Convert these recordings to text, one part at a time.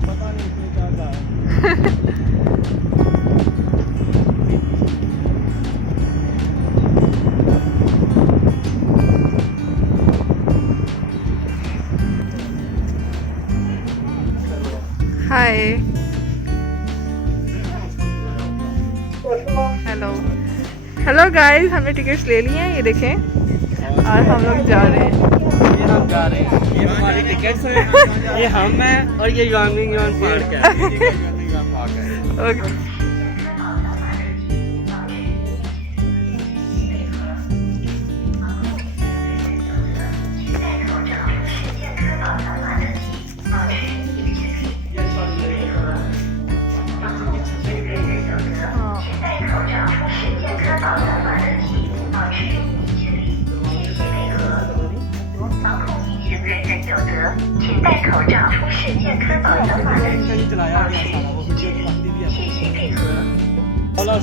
पता नहीं इसमें क्या था। हाय हेलो हेलो गाइस, हमने टिकट्स ले लिए हैं, ये देखें और हम लोग जा रहे हैं। ये हम जा रहे हैं, ये हमारी टिकट्स हैं, ये हम हैं और ये यामिंग यान पार्क है। ओके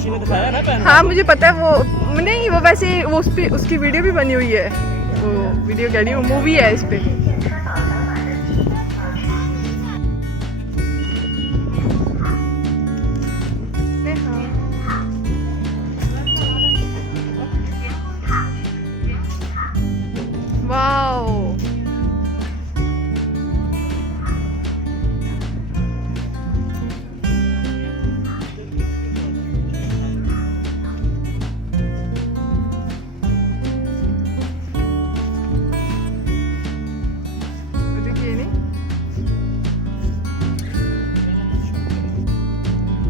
दिखाया ना पहन। हाँ मुझे पता है, वो नहीं, वो वैसे वो उस पे उसकी वीडियो भी बनी हुई है, वो वीडियो कह रही हूँ, मूवी है इस पे। वाओ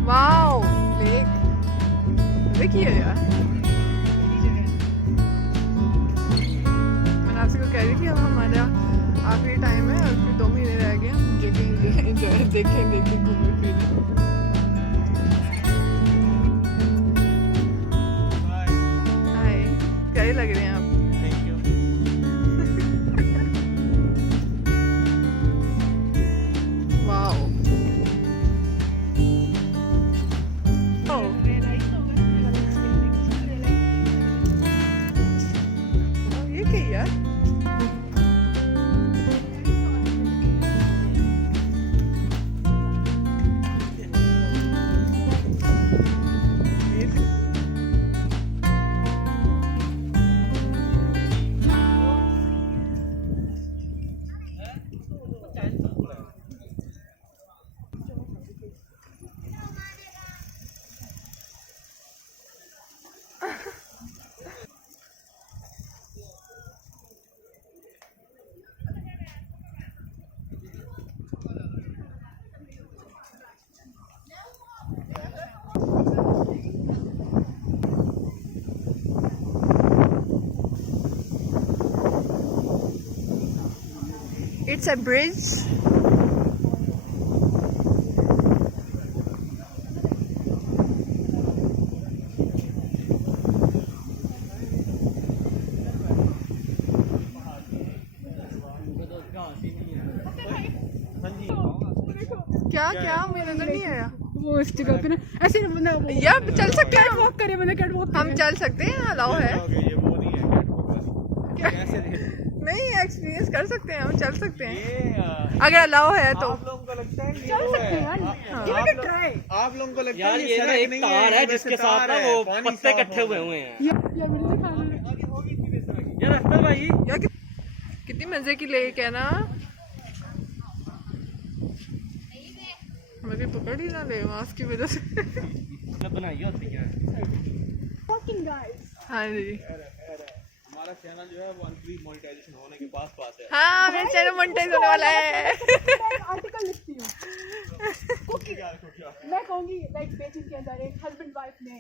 वाओ लेक देखिए यार, मैंने आपसे को कह रही थी अब हमारा आखिरी टाइम है और फिर 2 महीने रह गए, हम जगह एंजॉय देखेंगे घूमे फिरे। हाय, कैसे लग रहे हैं आप? वाओ ये क्या यार, it's a bridge. क्या क्या मुझे नजर नहीं आया वो इस जगह पे ना ऐसे बंदा यार, चल सकते हैं वॉक करे, बंदा कैट वॉक हम चल सकते हैं, अलाउ है। ये वो नहीं है कैसे नहीं, एक्सपीरियंस कर सकते हैं, हम चल सकते हैं अगर अलाउ है तो। आप लोगों को लगता है कि चल वो सकते है? हैं यार, गिव इट अ ट्राई। आप लोगों को लगता यार है ये ना सड़क एक नहीं तार है ये जिसके बस साथ तार ना है, वो पानी पत्ते साफ इकट्ठे हो हुए गया। हुए हैं। या मेरे दिखा यार अख्तर भाई यार कितनी मजे की लेक है ना, मुझे पकड़ ही ना ले मास्क की वजह से। बनाई होती है। Fucking guys. हाँ जी, हमारा चैनल जो है वो अनफ्री मोनेटाइजेशन होने के पास है। हाँ मेरा चैनल मोनेटाइज होने वाला है। आर्टिकल लिखती हूँ कुकिंग, मैं कहूँगी लाइक बेचिंग के अंदर एक हस्बैंड वाइफ ने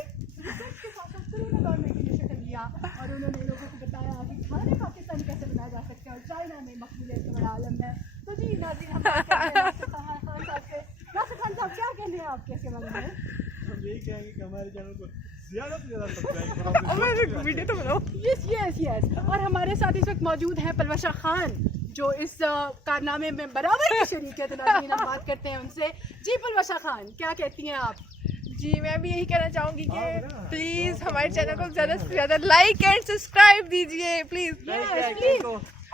एक रिसर्च के साथ साथ कोरोना गवर्नमेंट इनिशिएटिव लिया और उन्होंने लोगों को बताया कि खाने पाकिस्तान कैसे बनाया जा सकता है और चाइना में मकबूलियत का बड़ा आलम है। तो जी नाज़रीन, हम बात कर रहे हैं नासिर खान साहब से। नासिर खान साहब, क्या कहने हैं आपके इसके बारे में? हम यही कहेंगे कि हमारे चैनल को ज़्यादा से ज़्यादा सब्सक्राइब करो। वीडियो तो बनाओ। Yes yes yes. और हमारे साथ इस वक्त मौजूद हैं पलवशा खान, जो इस कारनामे में बराबर की शरीक है। तो नाज़रीन, हम बात करते हैं उनसे। जी पलवशा खान, क्या कहती हैं आप? जी मैं भी यही कहना चाहूँगी कि प्लीज़ हमारे चैनल को ज़्यादा से ज़्यादा लाइक एंड सब्सक्राइब दीजिए प्लीज़। प्लीज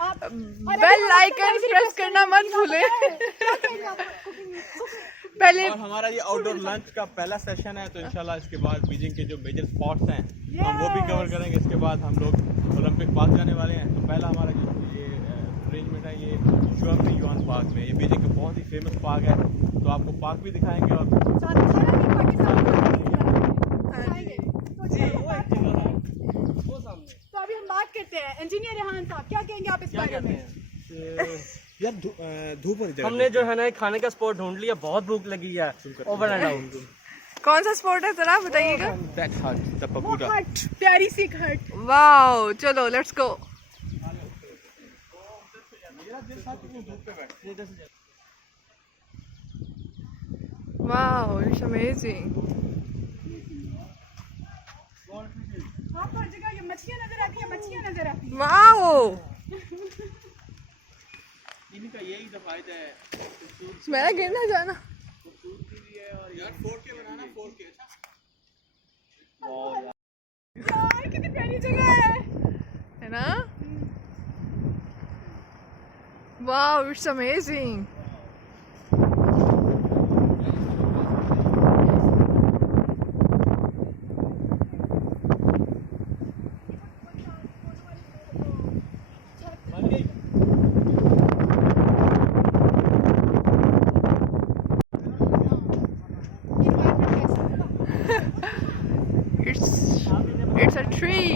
आप बेल आइकन प्रेस करना मत भूलें। क्या कहेंगे आप पहले और हमारा ये आउटडोर लंच का पहला सेशन है, तो इंशाल्लाह इसके बाद बीजिंग के जो मेजर स्पॉट्स हैं हम वो भी कवर करेंगे। इसके बाद हम लोग ओलंपिक पार्क जाने वाले हैं। तो पहला हमारा जो ये अरेंजमेंट है ये शुआंग युआन पार्क में, ये बीजिंग का बहुत ही फेमस पार्क है, तो आपको पार्क भी दिखाएंगे और तो अभी हम बात करते हैं इंजीनियर रेहान साहब, क्या कहेंगे आप इस बारे में? यार धूप वाली जगह हमने जो है ना खाने का स्पॉट ढूंढ लिया, बहुत भूख लगी है। Over and out. कौन सा स्पॉट है जरा बताइएगा। दैट हट द वो पगोडा। हट, प्यारी सी एक हट। वाओ, चलो let's go. Wow, it's amazing. आपको हर जगह ये मछलियाँ नजर आती हैं, मछलियाँ नजर आती हैं। वाओ, इनका यही तो फायदा है, मेरा गिर ना जाना। यार 4K बनाना 4K। यार कितनी प्यारी जगह है ना? Wow, it's amazing. It's a tree.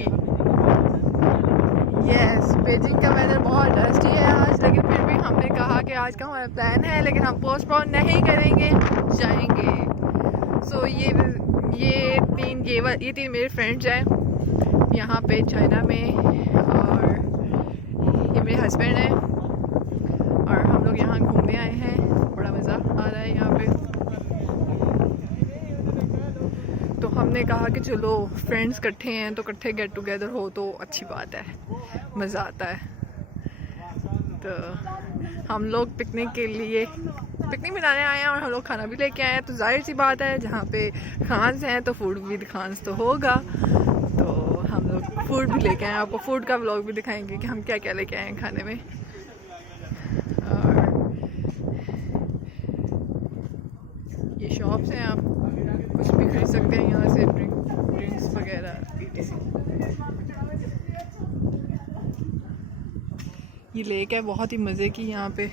Yes, Beijing का वेदर बहुत डस्टी है आज, लेकिन फिर भी हमने कहा कि आज का हमारा प्लान है, लेकिन हम पोस्टपोन नहीं करेंगे, जाएंगे। सो ये तीन मेरे फ्रेंड्स हैं यहाँ पे चाइना में, और ये मेरे हस्बैंड हैं, और हम लोग यहाँ घूमने आए हैं। बड़ा मज़ा आ रहा है यहाँ पे। तो हमने कहा कि चलो फ्रेंड्स इकट्ठे हैं तो इकट्ठे गेट टुगेदर हो तो अच्छी बात है, मज़ा आता है। तो हम लोग पिकनिक मनाने आए हैं और हम लोग खाना भी लेके आए हैं, तो जाहिर सी बात है जहाँ पे खान्स हैं तो फूड विद खान्स तो होगा। तो हम लोग फूड भी लेके आए हैं, आपको फूड का व्लॉग भी दिखाएंगे कि हम क्या क्या लेके आए हैं खाने में। और ये शॉप्स हैं, आप कुछ भी खरीद सकते हैं यहाँ से, ड्रिंक्स वगैरह etc। ये लेक है बहुत ही मज़े की यहाँ पे।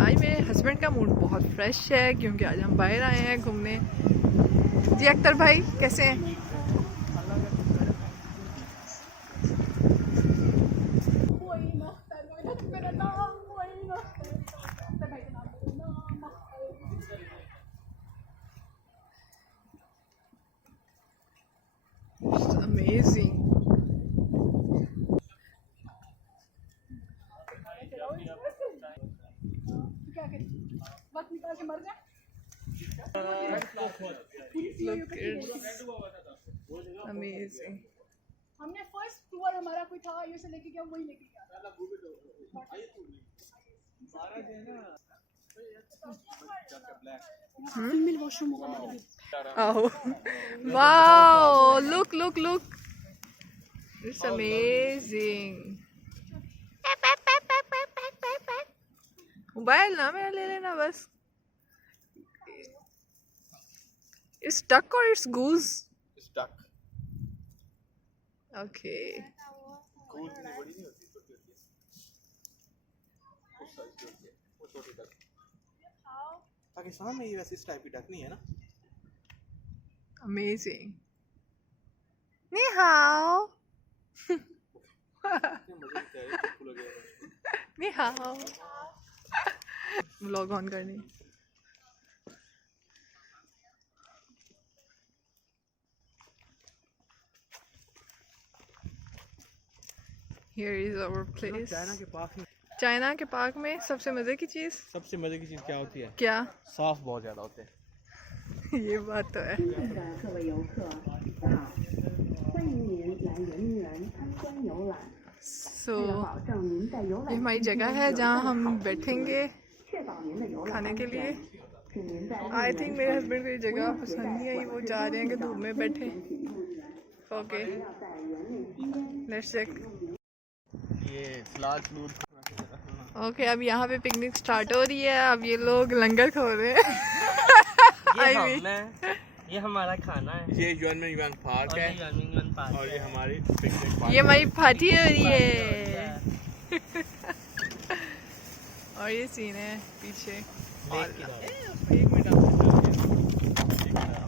आज मेरे हस्बैंड का मूड बहुत फ्रेश है क्योंकि आज हम बाहर आए हैं घूमने। जी अख्तर भाई कैसे हैं? It's amazing. क्या करें, वक्त निकाल के मर जाए। Look, it's amazing. हमने फर्स्ट टूर हमारा कोई था ये से लेके गया, वही लेके गया। मिल वॉशरूम होगा मेरे भी। Oh, wow! Look! It's amazing. Mobile ना मेरा ले लेना बस। It's duck or it's goose? Stuck Okay. Cool इतनी बड़ी नहीं होती, छोटी होती है, उस साइज की होती है वो छोटी डक। पाकिस्तान में ये वैसे इस टाइप की डक नहीं है ना। Amazing. Ni hao. Ni hao. Vlog on करनी। Here is our place. China के पार्क में सबसे मजे की चीज क्या होती है? क्या? साफ बहुत ज्यादा होते हैं। ये बात तो है। 各位游客，好，欢迎您来圆园参观游览。 So 为了保证您在游 ये 览 हमारी 期间 जगह है जहाँ हम बैठेंगे 确保您的游览 खाने 安 के लिए। 全，请您在 आई थिंक मेरे हस्बैंड को ये जगह पसंद नहीं आई, वो चाह रहे हैं कि धूप में बैठे। Okay, 要在园内期间 let's check. ये सलाद फ्लूट ओके, अब यहाँ पे पिकनिक स्टार्ट हो रही है। अब ये लोग लंगर खो रहे हैं। ये हम है, ये हमारा खाना है। ये युआनमिंग युआन पार्क है और ये हमारी पिकनिक पार्क। ये हमारी पार्टी हो रही है। और ये सीन है पीछे।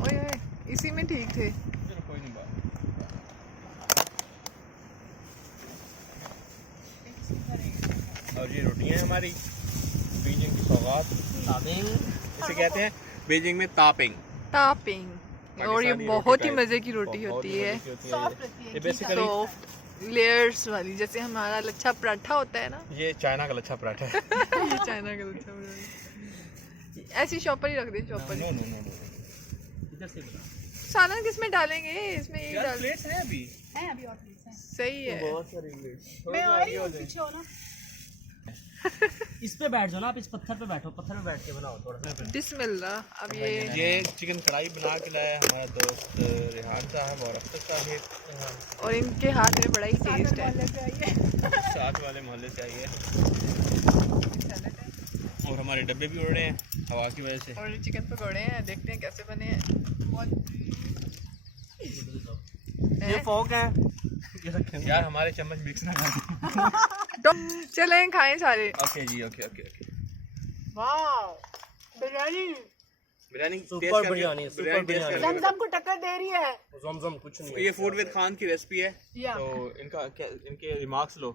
ओए इसी में ठीक थे। कोई नहीं बात। और ये रोटियां हैं हमारी बीजिंग की सौगात। इसे कहते हैं बीजिंग में तापिंग। टॉपिंग। और ये बहुत ही मजे की रोटी होती है, ये बेसिकली सॉफ्ट लेयर्स वाली, जैसे हमारा लच्छा पराठा होता है ना। ये चाइना का लच्छा पराठा है। ये चाइना का लच्छा पराठा। ऐसी शॉप पर ही रख दे, शॉप पर ही। सालन किसमें डालेंगे? इसमें ये डाल। प्लेट्स हैं अभी। हैं अभी और प्लीज हैं। सही है। बहुत सारी प्लेट्स। मैं आ रही हूँ, पीछे हो ना। इस पे बैठ जाओ ना आप, इस पत्थर पे बैठो, पत्थर पे बैठ के बनाओ थोड़ा सा। बिस्मिल्लाह। अब ये चिकन कढ़ाई बना के लाया हमारा दोस्त रेहान साहब और अख्तर साहब। और इनके हाथ में बड़ा ही टेस्ट है। साथ वाले मोहल्ले से आई है। और हमारे डब्बे भी उड़ रहे हैं हवा की वजह से। और चिकन पकौड़े हैं, देखते हैं कैसे बने हैं। ये फोक है, ये रखे हैं। यार हमारे चम्मच मिक्स ना कर। चलें खाएं सारे। ओके जी, ओके ओके ओके। वाह, बिरयानी बिरयानी सुपर बिरयानी, सुपर बिरयानी। जमजम को टक्कर दे रही है। जमजम कुछ नहीं। ये फूड विद खान की रेसिपी है, या तो इनके रिमार्क्स लो।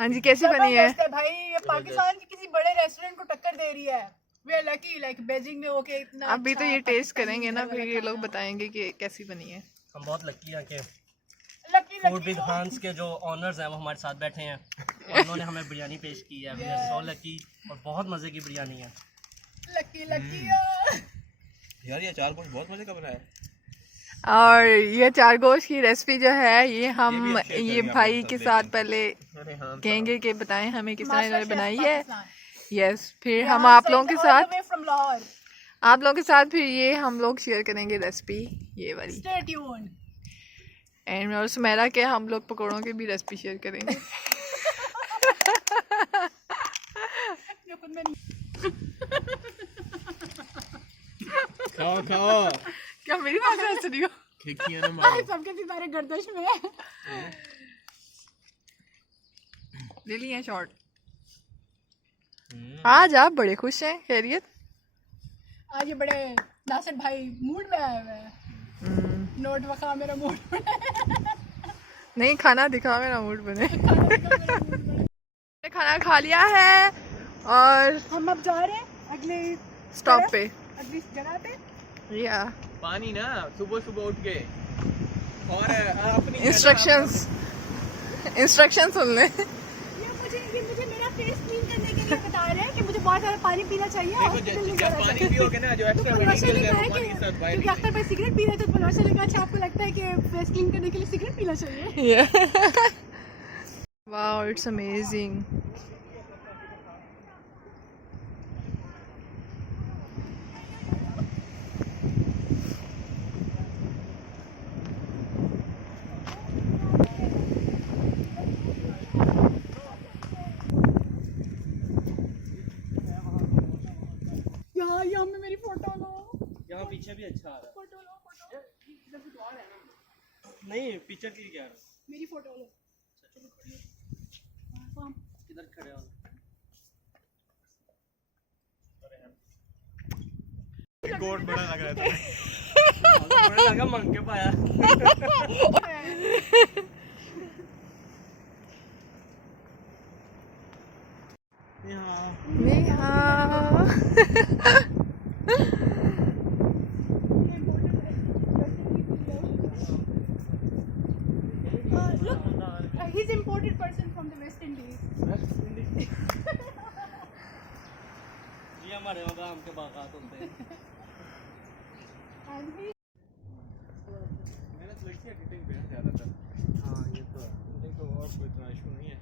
हाँ जी, कैसी बनी है? जबरदस्त है भाई, ये पाकिस्तान के किसी बड़े रेस्टोरेंट को टक्कर दे रही है। We are lucky, like Beijing में होके इतना अभी तो अच्छा ये टेस्ट पाकिस्तानी करेंगे ना, घर फिर वाला ये लोग खाना। बताएंगे कि कैसी बनी है। हम बहुत लकी हैं कि लकी फूड विद खान्स के जो ऑनर्स हैं वो हमारे साथ बैठे हैं और उन्होंने हमें बिरयानी पेश की है। वी आर सो लकी, और बहुत मजे की बिरयानी है। Lucky lucky. यार ये अचार कुछ बहुत मजे का बना है। और ये चार गोश्त की रेसिपी जो है, ये हम ये भी शेयर ये करेंगे भाई आपके के साथ साथ पहले कहेंगे कि बताएं हमें किस तरह इन्होंने बनाई है। पाकिस्तान। यस, फिर हम आप लोगों के साथ फ्रॉम लाहौर। आप लोगों के साथ फिर ये हम लोग शेयर करेंगे रेसिपी ये वाली। Stay tuned. एंड और सुमेरा के हम लोग पकौड़ों की भी रेसिपी शेयर करेंगे। जो खुद में खाओ खाओ। क्या मेरी बात से हंस रही हो? खिड़कियां ना मारो। सबके सितारे गर्दश में। ले लिए शॉर्ट। आज आप बड़े खुश हैं, खैरियत? आज ये बड़े नासिर भाई मूड में आए हुए हैं। नोट वखा मेरा मूड में। नहीं, खाना दिखा, मेरा मूड बने। खाना खा लिया है और हम अब जा रहे हैं अगले स्टॉप पे। अगली जगह पे। या पानी ना सुबह सुबह उठ के और अपनी इंस्ट्रक्शंस सुन ले। ये मुझे मेरा फेस क्लीन करने के लिए बता रहे हैं कि मुझे बहुत सारा पानी पीना चाहिए। और जब पानी पियोगे ना जो एक्स्ट्रा पलवाशा मेडिकल लिखा है है वो पानी के साथ बाहर क्योंकि अख्तर भाई सिगरेट पी रहे थे, तो पलवाशा लिखा, अच्छा आपको लगता है कि फेस क्लीन करने के लिए सिगरेट पीना चाहिए? Wow, it's amazing. यहाँ में मेरी फोटो लो। यहाँ पीछे भी अच्छा आ रहा फोटो लो, फोटो। इधर से द्वार है ना। है। नहीं, पिक्चर के लिए क्या रहा? मेरी फोटो लो। किधर खड़े हो? कोट बड़ा लग रहा था। बड़ा लगा, मांग के पाया। Look, he's imported person from the West Indies. जी हमारे वहाँ आम के बागात होते हैं। And he मेहनत लगती है एडिटिंग पे ज़्यादातर। हाँ ये तो है। एडिटिंग तो और कोई इतना इशू नहीं है।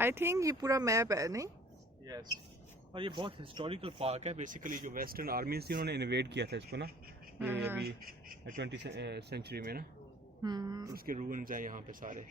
आई थिंक ये पूरा मैप है, नहीं? यस। और ये बहुत हिस्टोरिकल पार्क है। बेसिकली जो वेस्टर्न आर्मीज थी उन्होंने इन्वेड किया था इसको ना, ये अभी 20th सेंचुरी में ना, इसके रूइंस हैं यहाँ पे सारे।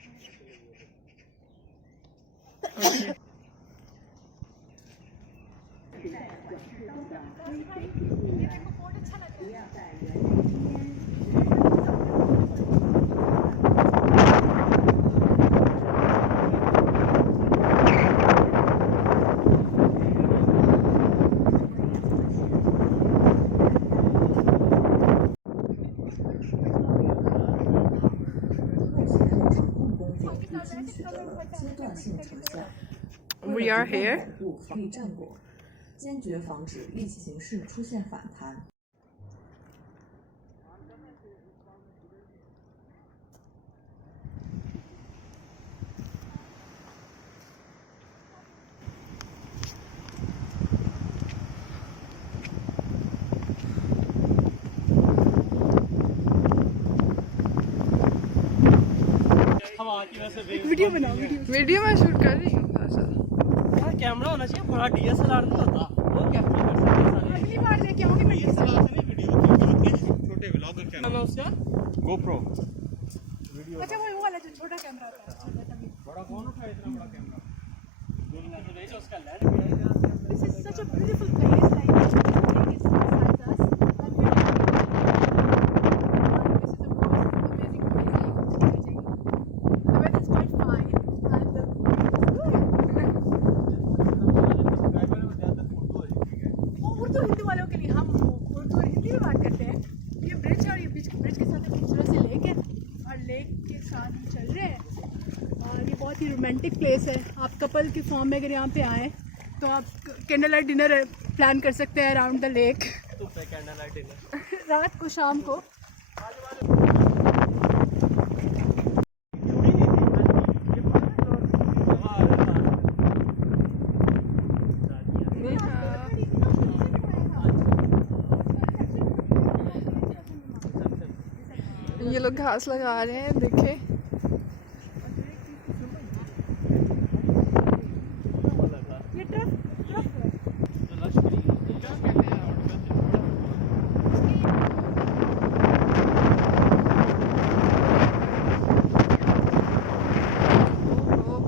We are here. 可以战果，坚决防止利息形势出现反弹。वीडियो बनाओ वीडियो वीडियो में शूट कर रही हूँ थोड़ा सा। यार कैमरा होना चाहिए, बड़ा DSLR नहीं होता वो कैप्चर कर सकते हैं सारी। अगली बार लेके आऊंगी मैं छोटे व्लॉगर मैं कैमरा उसका GoPro अच्छा वो वाला जो छोटा कैमरा होता है बड़ा कौन उठाया इतना बड़ा कैमरा उसका land This is such a beautiful place like the lake is beside us and we are this is the most amazing place I could imagine. The weather is quite fine and the वो उर्दू हिंदी वालों के लिए हम उर्दू और हिंदी में बात करते हैं। ये ब्रिज और ये ब्रिज के साथ एक खूबसूरत से लेक है और लेक के साथ हम चल रहे हैं और ये बहुत ही रोमांटिक प्लेस है। आप कपल के फॉर्म में अगर यहाँ पे आए तो आप कैंडल लाइट डिनर प्लान कर सकते हैं around the lake candle light dinner रात को शाम को। ये लोग घास लगा रहे हैं, देखे। ये ट्रक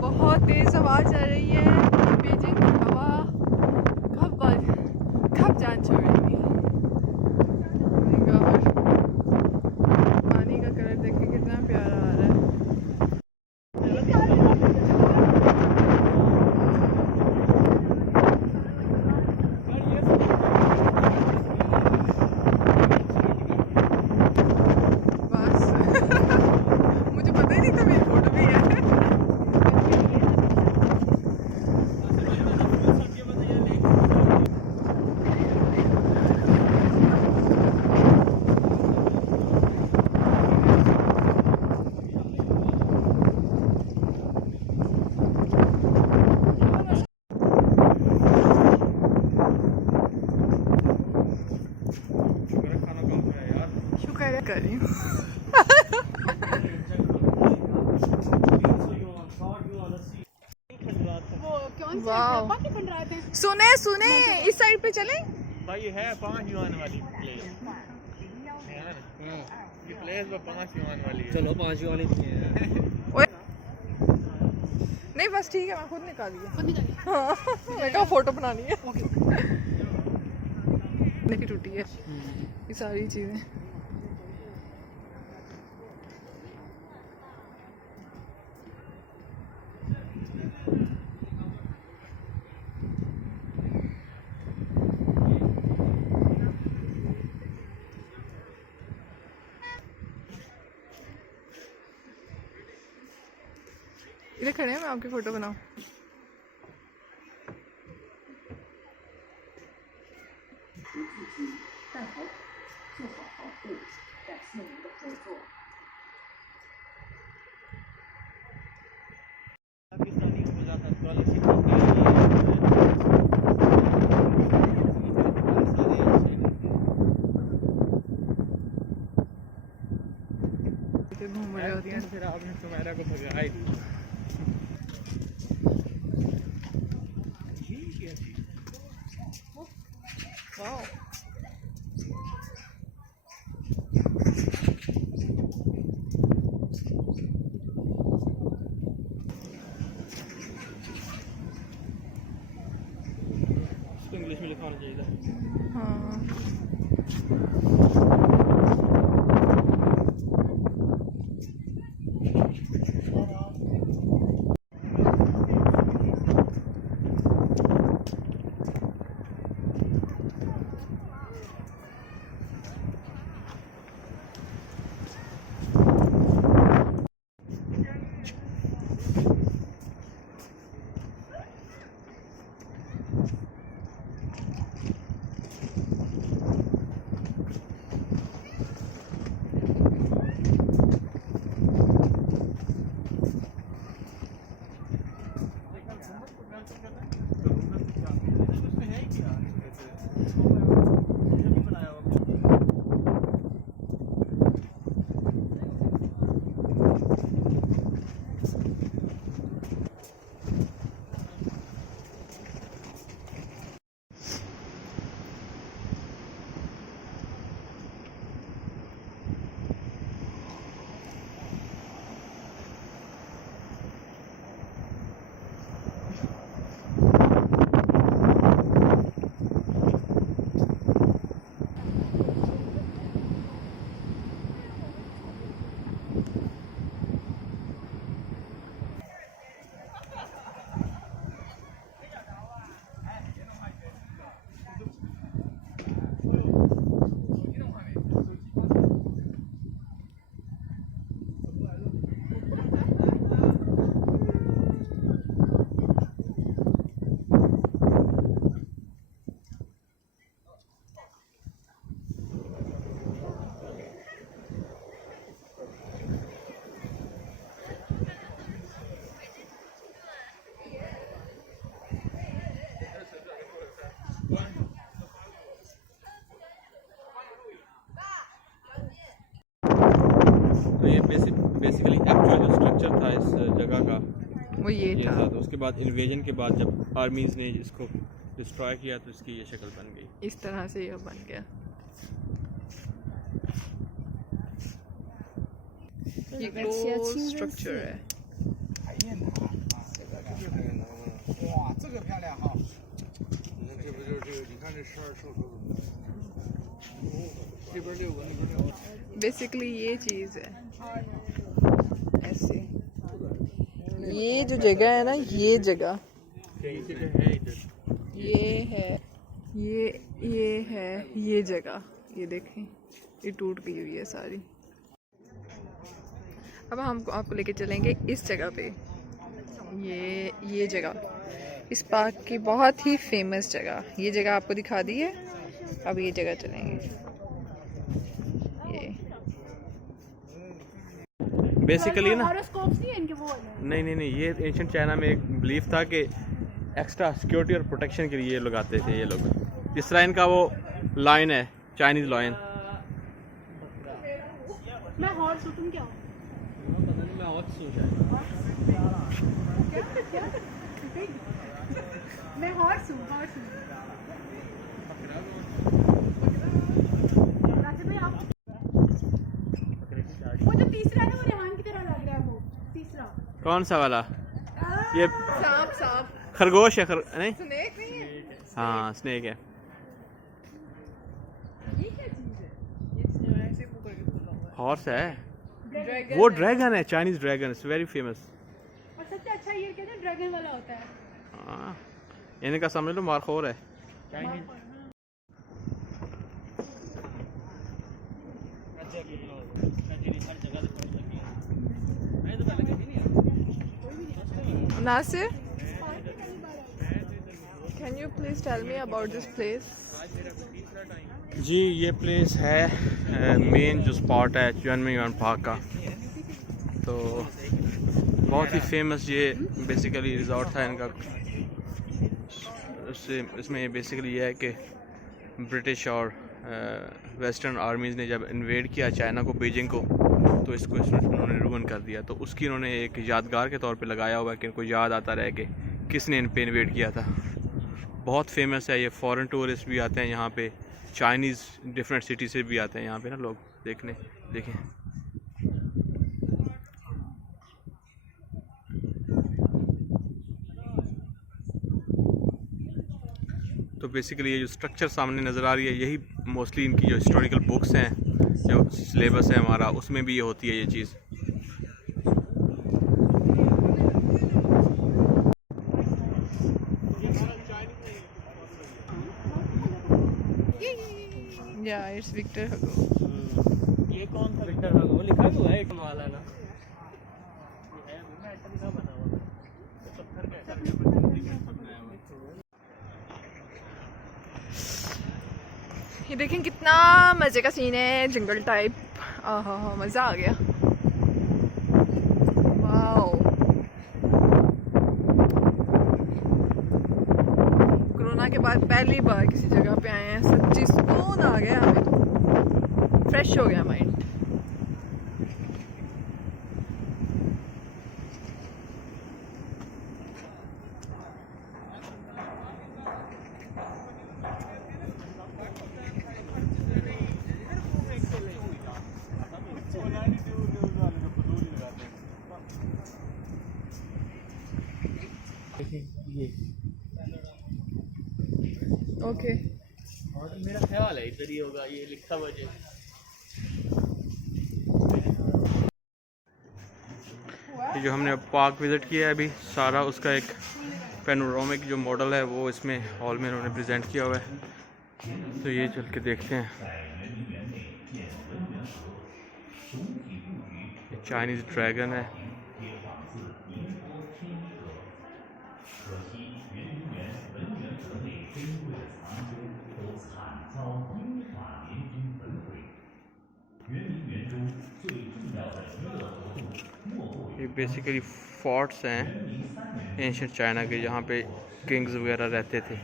बहुत तेज हवा चल रही है। बीजिंग की हवा कब जान छोड़ेगी। पानी का कलर देखिए कितना प्यारा आ रहा है। बस मुझे पता ही नहीं था मेरी फोटो भी है। खाना कम है यार शुक्र कर रही हूँ। वो कौन से वाओ। पापा बन रहे थे सुने सुने इस साइड पे चले। भाई ये है 5 युआन वाली प्लेस ये प्लेस वो 5 युआन वाली है चलो 5 वाली नहीं है। ओए नहीं बस ठीक है, मैं खुद निकाली है। खुद निकालिए। हाँ मैं कहा फोटो बनानी है। की टूटी है ये सारी चीजें। इधर खड़े हैं, मैं आपकी फोटो बनाऊं। पाकिस्तानी हो जाता स्कॉलरशिप होता है घूम रहे होते हैं। फिर आपने सुमेरा को भगाई जाएगा। हाँ तो ये बेसिकली एक्चुअल जो स्ट्रक्चर था इस जगह का वो ये ये था। था। तो उसके बाद इन्वेजन के बाद जब आर्मीज़ ने इसको डिस्ट्रॉय किया तो इसकी ये शक्ल बन गई। इस तरह से ये बन गया। ये क्लोज स्ट्रक्चर है। 哇，这个漂亮哈！你看这不就是这个？你看这12车手怎么的？这边6个，那边6个。 बेसिकली ये चीज़ है ऐसे। ये जो जगह है ना, ये जगह ये है, ये है ये जगह। ये देखें, ये टूट गई हुई है सारी। अब हम आपको लेके चलेंगे इस जगह पे। ये जगह इस पार्क की बहुत ही फेमस जगह। ये जगह आपको दिखा दी है। अब ये जगह चलेंगे। ये बेसिकली ना हॉरोस्कोप्स नहीं है इनके वो वाले। नहीं ये एंशिएंट चाइना में एक बिलीफ था कि एक्स्ट्रा सिक्योरिटी और प्रोटेक्शन के लिए ये लोग आते थे। ये लोग जिस तरह इनका वो लायन है, चाइनीज लायन। मैं हॉर्स हूँ, तुम क्या हो? पता नहीं, मैं और सोच रहा हूँ। मैं हॉर्स हूँ, हॉर्स हूँ। राजू भाई आप वो जो तीसरा है वो रेहान की तरह लग रहा है। वो तीसरा कौन सा वाला? ये सांप खरगोश है नहीं, स्नेक नहीं है। हाँ स्नेक है। ये क्या चीज़ है? ये ऐसे मुंह करके खुला हुआ हॉर्स है है। वो, ड्रैगन है, Chinese dragon, it's very famous. और सबसे अच्छा ये कहते हैं ड्रैगन वाला होता है। हाँ इनका समझ लो मारखोर है। Nasir, can you please tell me about this place? जी ये प्लेस है मेन जो स्पॉट है जुनमिंग पार्क का। तो बहुत ही फेमस ये बेसिकली रिजॉर्ट था इनका। इसमें बेसिकली ये है कि ब्रिटिश और वेस्टर्न आर्मीज़ ने जब इन्वेड किया चाइना को, बीजिंग को, तो इसको उन्होंने रूइन कर दिया। तो उसकी उन्होंने एक यादगार के तौर पे लगाया हुआ है कि इनको याद आता रहे कि किसने इन पे इन्वेड किया था। बहुत फेमस है ये। फॉरेन टूरिस्ट भी आते हैं यहाँ पे, चाइनीज़ डिफरेंट सिटी से भी आते हैं यहाँ पे ना लोग देखने। देखें तो बेसिकली ये जो स्ट्रक्चर सामने नज़र आ रही है यही मोस्टली इनकी जो हिस्टोरिकल बुक्स हैं, जो सिलेबस है हमारा, उसमें भी ये होती है ये चीज़। या इट्स विक्टर हगो। ये कौन था? विक्टर हगो वो लिखा हुआ है एक वाला ना, ये है मैं आइटम का बना हुआ है पत्थर का। ये देखें कितना मज़े का सीन है, जंगल टाइप। आहा मज़ा आ गया। वाओ, कोरोना के बाद पहली बार किसी जगह पे आए हैं, सच्ची सुकून आ गया हमें तो, फ्रेश हो गया माइंड। ओके और मेरा ख्याल है इधर ही होगा, ये लिखा हुआ है। ये जो हमने पार्क विज़िट किया है अभी सारा, उसका एक पैनोरामिक जो मॉडल है वो इसमें हॉल में उन्होंने प्रेजेंट किया हुआ है। तो ये चल के देखते हैं। ये चाइनीज़ ड्रैगन है। ये बेसिकली फोर्ट्स हैं एंशिएंट चाइना के, जहाँ पे किंग्स वगैरह रहते थे,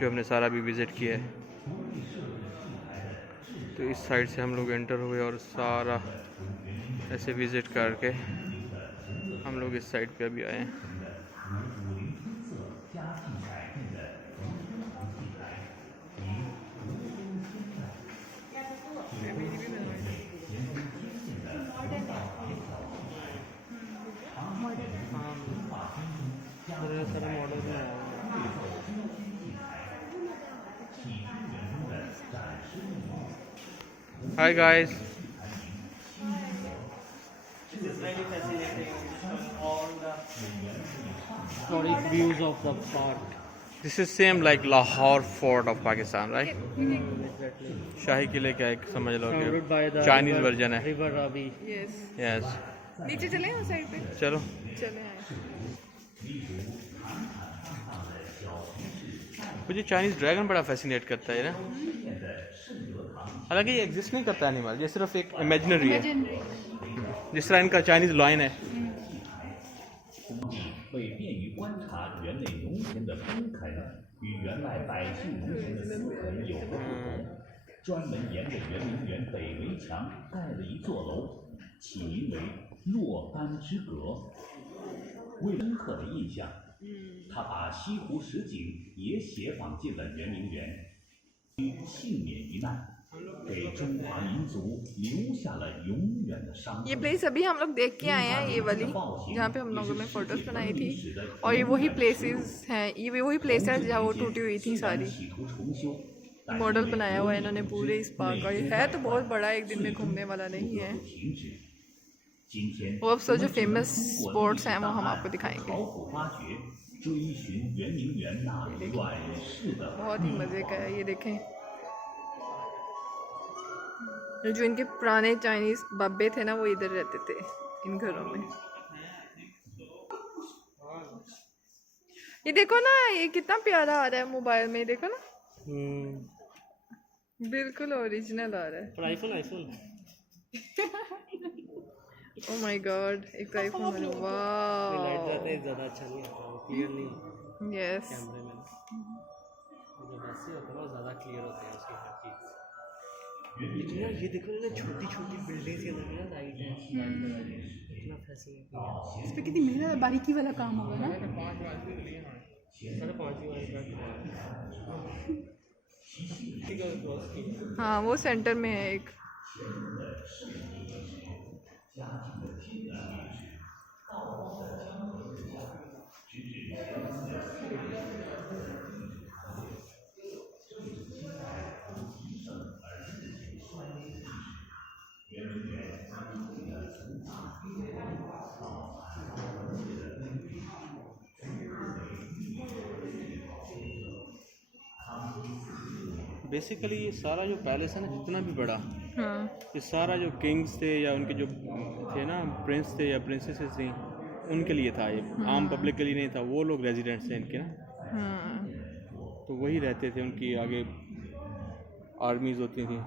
जो हमने सारा भी विज़िट किया है। तो इस साइड से हम लोग एंटर हुए और सारा ऐसे विज़िट करके हम लोग इस साइड पे अभी आए हैं। सारा मॉडल बनाया है। Hi guys. This is very fascinating. All the historic views of the park. This is same like Lahore Fort of Pakistan, right? Exactly. शाही किले का एक समझ लो Surrounded by कि the चाइनीज river- वर्जन है। River Ravi. यस, यस, नीचे चलें उस side पे, चलो। चले आए। मुझे चाइनीज ड्रैगन बड़ा फैसिनेट करता है ना, हालांकि ये एग्जिस्ट नहीं करता एनिमल, ये सिर्फ एक इमेजिनरी है, जिस तरह इनका चाइनीज लॉयन है। 为便于观察园内农田的公垦与原来百姓农田的私垦有何不同，专门沿着圆明园北围墙盖了一座楼，起名为若干之阁。为深刻的印象，他把西湖十景也写仿进了圆明园，幸免于难，给中华民族留下了永远的伤痕。 ये प्लेस अभी हम लोग देख के आए हैं, ये वाली जहाँ पे हम लोगों ने फोटोज बनाई थी, और ये वही प्लेसेस हैं, ये वही प्लेस है जहाँ वो टूटी हुई थी सारी। मॉडल बनाया हुआ है इन्होंने पूरे इस पार्क का। ये है तो बहुत बड़ा, एक दिन में घूमने वाला नहीं है। वो अब सो जो फेमस स्पॉट्स हैं वो हम आपको दिखाएंगे। बहुत ही मज़े का है। ये देखें, जो इनके पुराने चाइनीज बाबे थे ना, वो इधर रहते थे इन घरों में। ये देखो ना, ये कितना प्यारा आ रहा है मोबाइल में, देखो ना, बिल्कुल ओरिजिनल आ रहा है। पर आईफोन ओ माय गॉड, एक तो आईफोन वाला, लाइट वाह, जाते हैं ज़्यादा अच्छा नहीं आता, क्लियर नहीं यस। कैमरे में। जब ऐसे होता है ना ज़्यादा क्लियर होते हैं उसकी हर चीज़। ये देखो ना, छोटी छोटी बिल्डिंग्स के अंदर ना लाइट है, इतना फैसिनेटिंग। इस पे कितनी मेहनत और बारीकी वाला काम होगा ना। 5.5 हाँ, वो सेंटर में है एक। बेसिकली ये सारा जो पैलेस है ना, जितना भी बड़ा, हाँ ये सारा जो किंग्स थे या उनके जो थे ना, प्रिंस थे या प्रिंसेसेस थी, उनके लिए था ये, आम पब्लिक के लिए नहीं था। वो लोग रेजिडेंट्स थे इनके ना, हाँ तो वही रहते थे, उनकी आगे आर्मीज होती थी।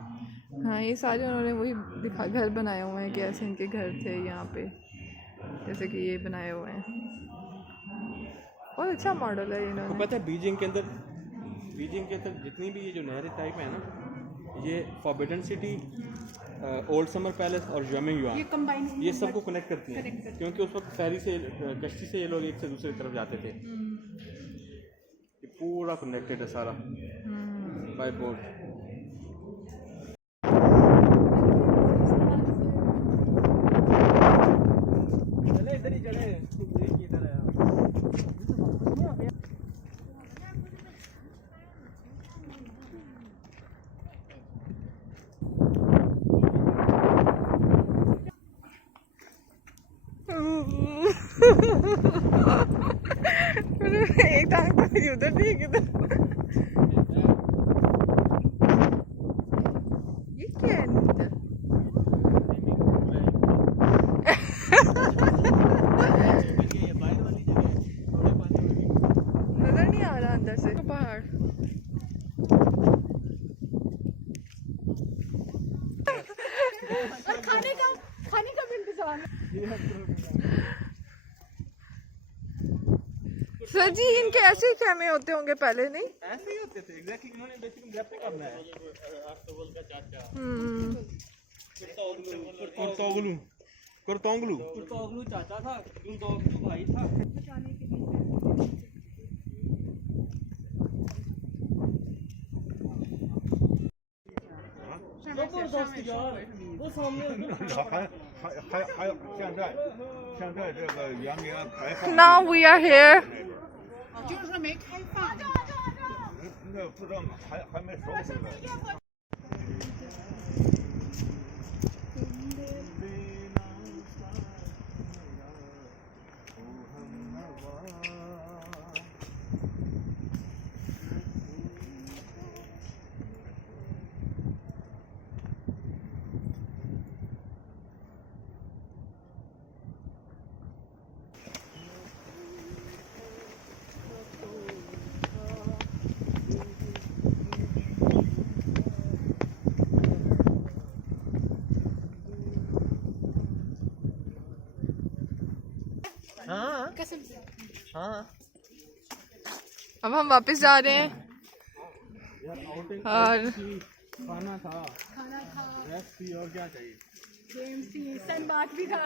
हाँ, ये सारे उन्होंने वही दिखा घर बनाए हुए हैं कि ऐसे इनके घर थे यहाँ पे, जैसे कि ये बनाए हुए हैं। बहुत अच्छा मॉडल है तो इन्होंने। पता है बीजिंग के अंदर जितनी भी ये जो नहरें टाइप है ना, ये forbidden city, old summer palace और ज्वामिंग ये सबको कनेक्ट करती हैं, क्योंकि उस वक्त फेरी से, कश्ती से ये लोग एक से दूसरी तरफ जाते थे। ये पूरा कनेक्टेड है सारा बाय बोट। चले इधर ही चले, देख इधर है। एक टांग तो उधर थी किधर। ये क्या है नीचे? नजर नहीं आ रहा अंदर से पहाड़। और खाने का भी इंतजाम है। सर जी, इनके ऐसे ही खेमे होते होंगे पहले, नहीं? ऐसे ही होते थे एग्जैक्टली, इन्होंने बेसिकली रेप्लिका बनाया है। कुर्तोंगलू कुर्तोगलू चाचा था, कुर्तोगलू भाई था। जबरदस्त यार, वो सामने 现在这个圆明园开放， Now we are here. 就是说没开放。那不知道还没收拾呢。कसम से। हाँ, अब हम वापस जा रहे हैं और खाना था, खाना था, रेस्ट थी, और क्या चाहिए। गेम्स थी, सनबाथ भी था।